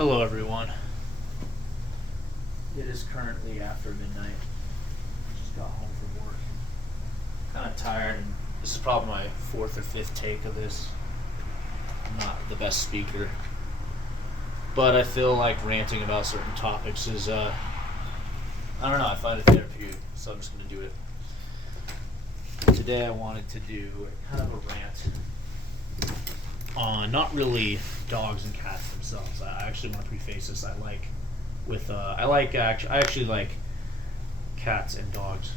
Hello, everyone. It is currently after midnight. Just got home from work. Kind of tired, and this is probably my fourth or fifth take of this. I'm not the best speaker, but I feel like ranting about certain topics is, I don't know, I find it therapeutic, so I'm just going to do it. Today I wanted to do kind of a rant on not really dogs and cats themselves. I actually want to preface this. I actually like cats and dogs.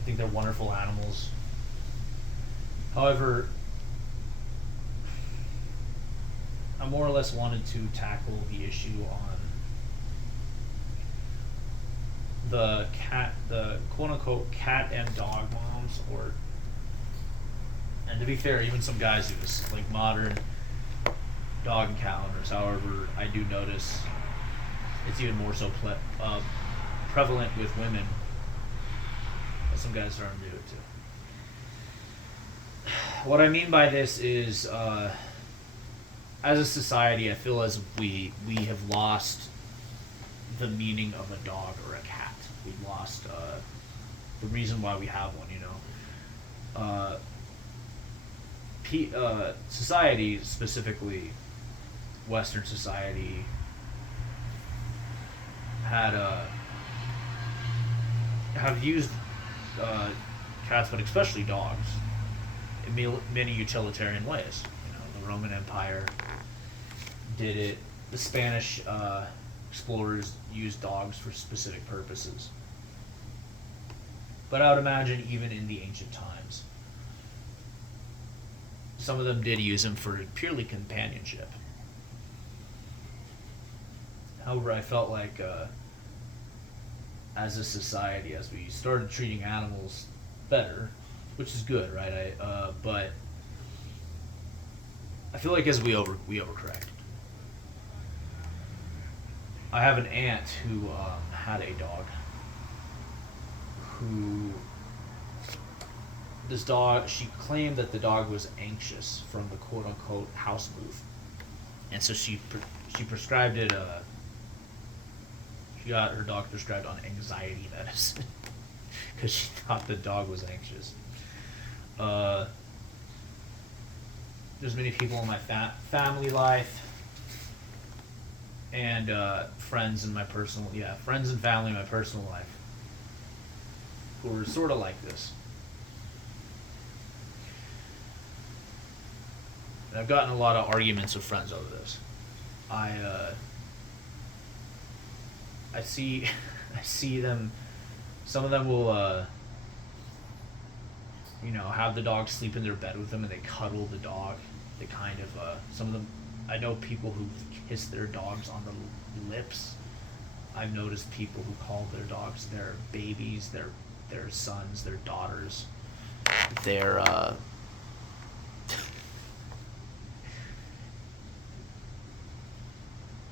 I think they're wonderful animals. However, I more or less wanted to tackle the issue on the quote unquote cat and dog moms, and to be fair, even some guys do this, like modern dog and cat owners. However, I do notice it's even more so prevalent with women. But some guys starting to do it too. What I mean by this is, as a society, I feel as we have lost the meaning of a dog or a cat. We've lost the reason why we have one. Society, specifically Western society, have used cats, but especially dogs, in many utilitarian ways. The Roman Empire did it. The Spanish explorers used dogs for specific purposes. But I would imagine even in the ancient times, some of them did use them for purely companionship. However, I felt like as a society, as we started treating animals better, which is good, right? But I feel like as we overcorrect. I have an aunt who had a dog. She claimed that the dog was anxious from the quote unquote house move, and so she prescribed it. She got her dog prescribed on anxiety medicine because she thought the dog was anxious. There's many people in my family life and friends and family in my personal life who are sort of like this. And I've gotten a lot of arguments with friends over this. I see them. Some of them will, have the dog sleep in their bed with them, and they cuddle the dog. They kind of, some of them. I know people who kiss their dogs on the lips. I've noticed people who call their dogs their babies, their sons, their daughters, their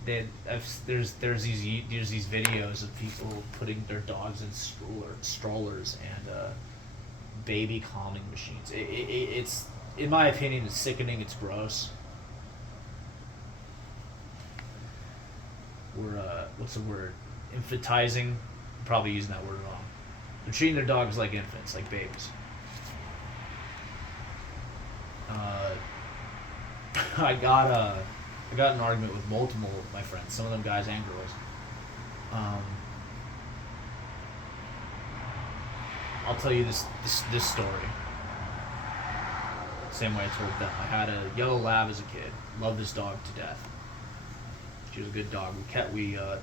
there's these videos of people putting their dogs in strollers and baby calming machines. It's, in my opinion, it's sickening. It's gross. We're what's the word? Infantizing. I'm probably using that word wrong. They're treating their dogs like infants, like babies. I got in an argument with multiple of my friends, some of them guys and girls. I'll tell you this story. Same way I told them. I had a yellow lab as a kid. Loved this dog to death. She was a good dog. I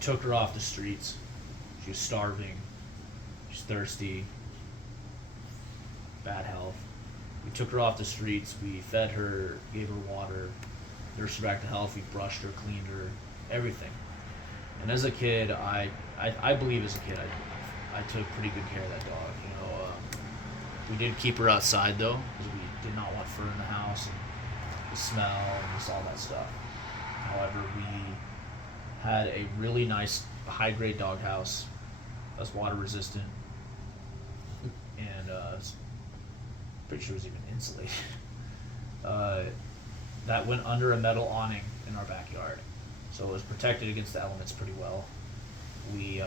took her off the streets. She was starving. She was thirsty. Bad health. We took her off the streets. We fed her, gave her water, nursed her back to health. We brushed her, cleaned her, everything. And as a kid, I believe as a kid, I took pretty good care of that dog. We did keep her outside though, because we did not want fur in the house and the smell and just all that stuff. However, we had a really nice high-grade doghouse that's water resistant, and pretty sure it was even insulated. that went under a metal awning in our backyard, so it was protected against the elements pretty well. We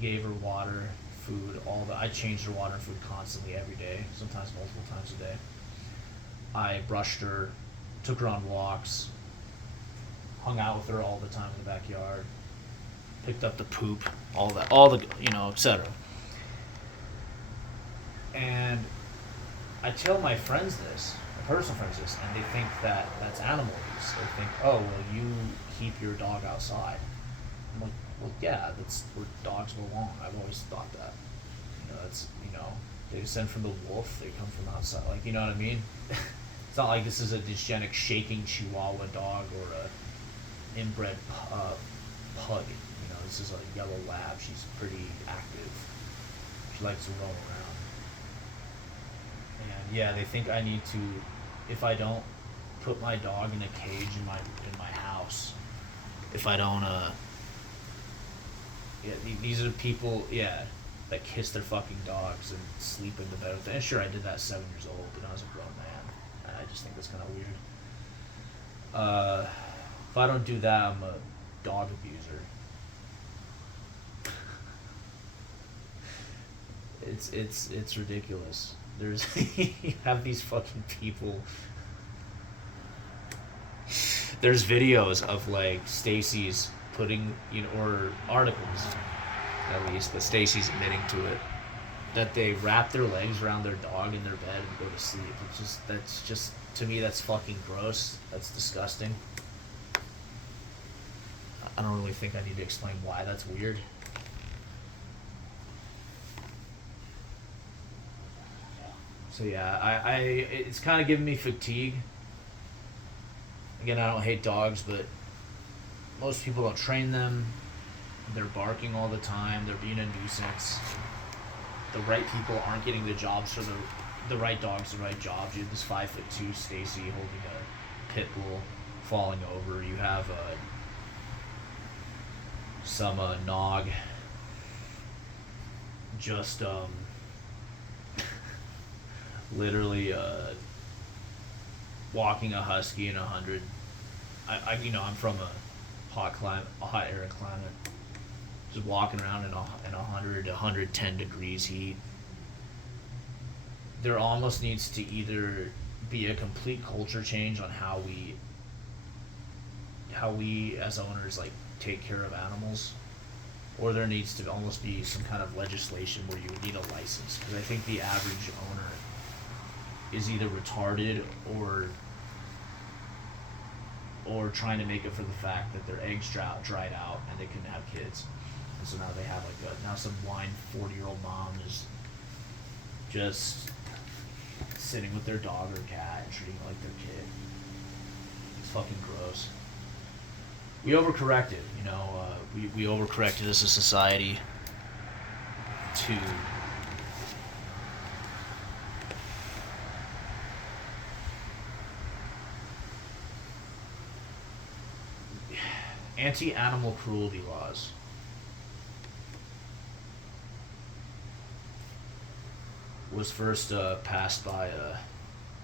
gave her water, food, all the. I changed her water and food constantly every day, sometimes multiple times a day. I brushed her, took her on walks, hung out with her all the time in the backyard, picked up the poop, all the, etc. And I tell my friends this, my personal friends this, and they think that that's animal abuse. They think, oh, well, you keep your dog outside. I'm like, well, yeah, that's where dogs belong. I've always thought that. That's, they descend from the wolf, they come from outside. Like, you know what I mean? It's not like this is a dysgenic shaking Chihuahua dog or a inbred pug. This is a yellow lab. She's pretty active. She likes to roam around. And yeah, they think I need to, if I don't put my dog in a cage in my house, if I don't yeah, these are people, yeah, that kiss their fucking dogs and sleep in the bed with them. And sure, I did that at 7 years old, but I was a grown man. And I just think that's kind of weird. If I don't do that, I'm a dog abuser. It's ridiculous. There's you have these fucking people. There's videos of like Stacy's putting, or articles at least, but Stacy's admitting to it, that they wrap their legs around their dog in their bed and go to sleep. That's just to me, that's fucking gross. That's disgusting. I don't really think I need to explain why that's weird. So yeah, it's kind of giving me fatigue. Again, I don't hate dogs, but most people don't train them. They're barking all the time. They're being a nuisance. The right people aren't getting the jobs for the right dogs, the right jobs. You have this 5'2" Stacy holding a pit bull, falling over. You have some nog just literally walking a husky in 100. I'm from a hot arid climate. Just walking around in 100 110 degrees heat. There almost needs to either be a complete culture change on how we as owners like take care of animals, or there needs to almost be some kind of legislation where you would need a license, because I think the average owner is either retarded or trying to make it for the fact that their eggs dried out and they couldn't have kids, and so now they have now some blind 40-year-old mom is just sitting with their dog or cat and treating it like their kid. It's fucking gross. We overcorrected, we overcorrected as a society to anti-animal cruelty laws. Was first passed by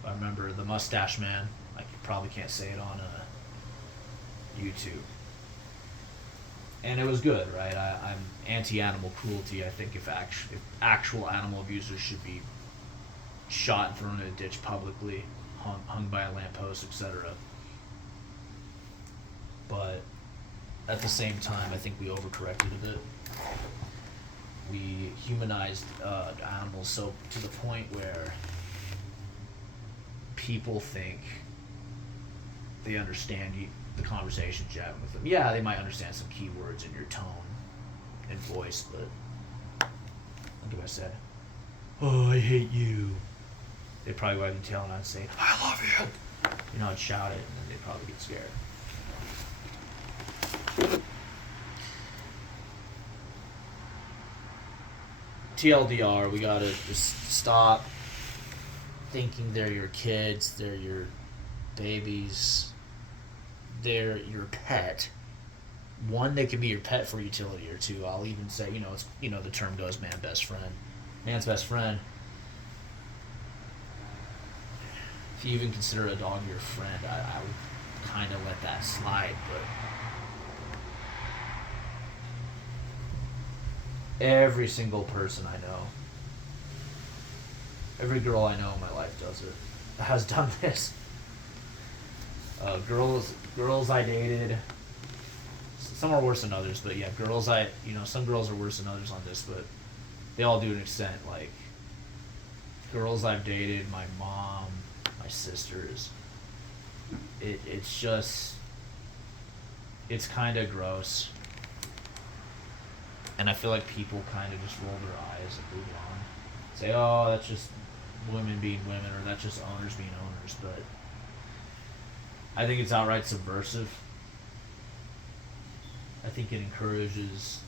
I remember the Mustache Man. I probably can't say it on YouTube. And it was good, right? I'm anti-animal cruelty. I think if actual animal abusers should be shot and thrown in a ditch publicly, hung by a lamppost, etc. But at the same time, I think we overcorrected a bit. We humanized animals so to the point where people think they understand the conversations you're having with them. Yeah, they might understand some keywords in your tone and voice, but like if I said, "Oh, I hate you," they'd probably wag their tail and I'd say, "I love you." I'd shout it, and then they'd probably get scared. TLDR, we gotta just stop thinking they're your kids, they're your babies, they're your pet. One, they can be your pet for utility, or two, I'll even say, it's the term goes man's best friend. if you even consider a dog your friend, I would kind of let that slide. But every single person I know, every girl I know in my life does it, has done this. Girls I dated, some are worse than others, but yeah, some girls are worse than others on this, but they all do to an extent. Like, girls I've dated, my mom, my sisters, it's just, it's kind of gross. And I feel like people kind of just roll their eyes and move on. Say, oh, that's just women being women, or that's just owners being owners, but I think it's outright subversive. I think it encourages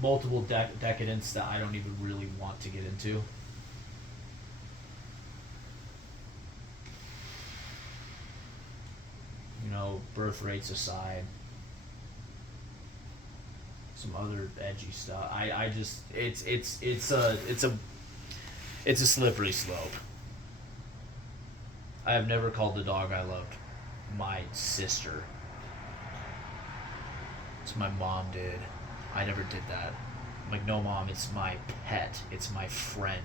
multiple decadence that I don't even really want to get into. You know, birth rates aside, some other edgy stuff. I just it's a slippery slope. I have never called the dog I loved my sister. So my mom did. I never did that. I'm like, no, Mom, it's my pet. It's my friend.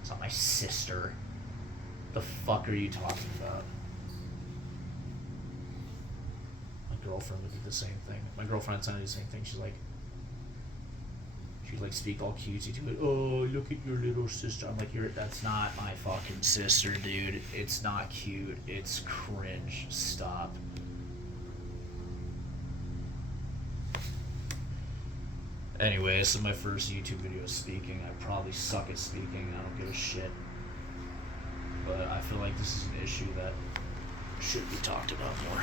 It's not my sister. The fuck are you talking about? My girlfriend would do the same thing. My girlfriend said the same thing. She'd like speak all cutesy to it. Oh, look at your little sister. I'm like, that's not my fucking sister, dude. It's not cute. It's cringe. Stop. Anyway, this is my first YouTube video speaking. I probably suck at speaking. I don't give a shit. But I feel like this is an issue that should be talked about more.